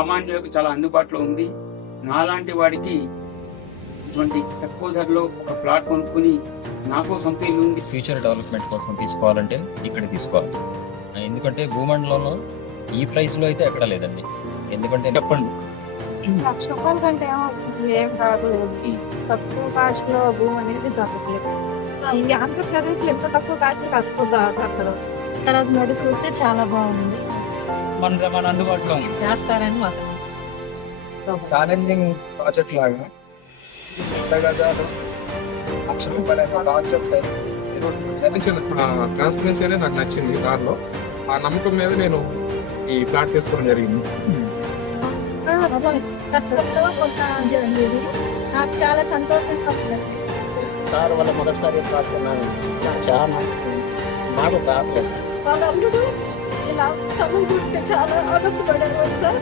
సామాన్యులకు చాలా అందుబాటులో ఉంది. నాలాంటి వాడికి ఇటువంటి తక్కువ ధరలో ఒక ప్లాట్ కొనుక్కుని నాకు సొంత ఇల్లు ఉంది. ఫ్యూచర్ డెవలప్మెంట్ కోసం తీసుకోవాలంటే ఇక్కడ తీసుకోవాలి. ఎందుకంటే భూమండలంలో ఈ ప్రైస్ లో అయితే ఎక్కడ లేదండి. ఎందుకంటే చెప్పండి. రూపాయల కంటే ఏం కాదు, తక్కువ కాస్ట్ లో భూమి అనేది దొరకలేదు. ఇది ఆంధ్రప్రదేశ్ ఎంత తక్కువ కాస్ట్ తక్కువ దొరకదు. తర్వాత మరి చూస్తే చాలా బాగుంది. మన అందుబాటులో చేస్తారని మాత్రం ఛాలెంజింగ్ ప్రాజెక్ట్ లాగా ₹1,00,000 కాన్సెప్ట్ ట్రాన్స్పరెన్సీ అనేది నాకు నచ్చింది. దానిలో ఆ నమ్మకం మీద నేను ఈ ప్లాట్ తీసుకోవడం జరిగింది. కష్టంలో కొంత జరిగింది. నాకు చాలా సంతోషంగా ఉంది. సార్ వాళ్ళ మొదటిసారి ప్రార్థనాలు చాలా మాట రావట్లేదు. వాళ్ళ అల్లుడు ఇలా చదువుకుంటే చాలా ఆలోచపడేవాడు సార్.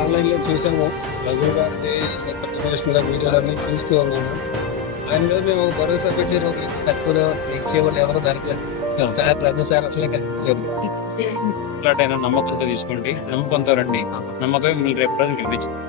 ఆన్లైన్ లో చూసాము, రఘు గారి ప్రొఫెషనల్ వీడియోలన్నీ చూస్తూ ఉన్నాము. ఆయన మీద మేము ఒక భరోసా పెట్టి తక్కువ ఇచ్చేవాళ్ళు ఎవరు దొరకలేదు. సార్ రఘు సార్ అసలే కనిపించారు. నమ్మకంతో తీసుకోండి, నమ్మకంతో రండి. నమ్మకం మిమ్మల్ని రేపు రోజు గెలిపించండి.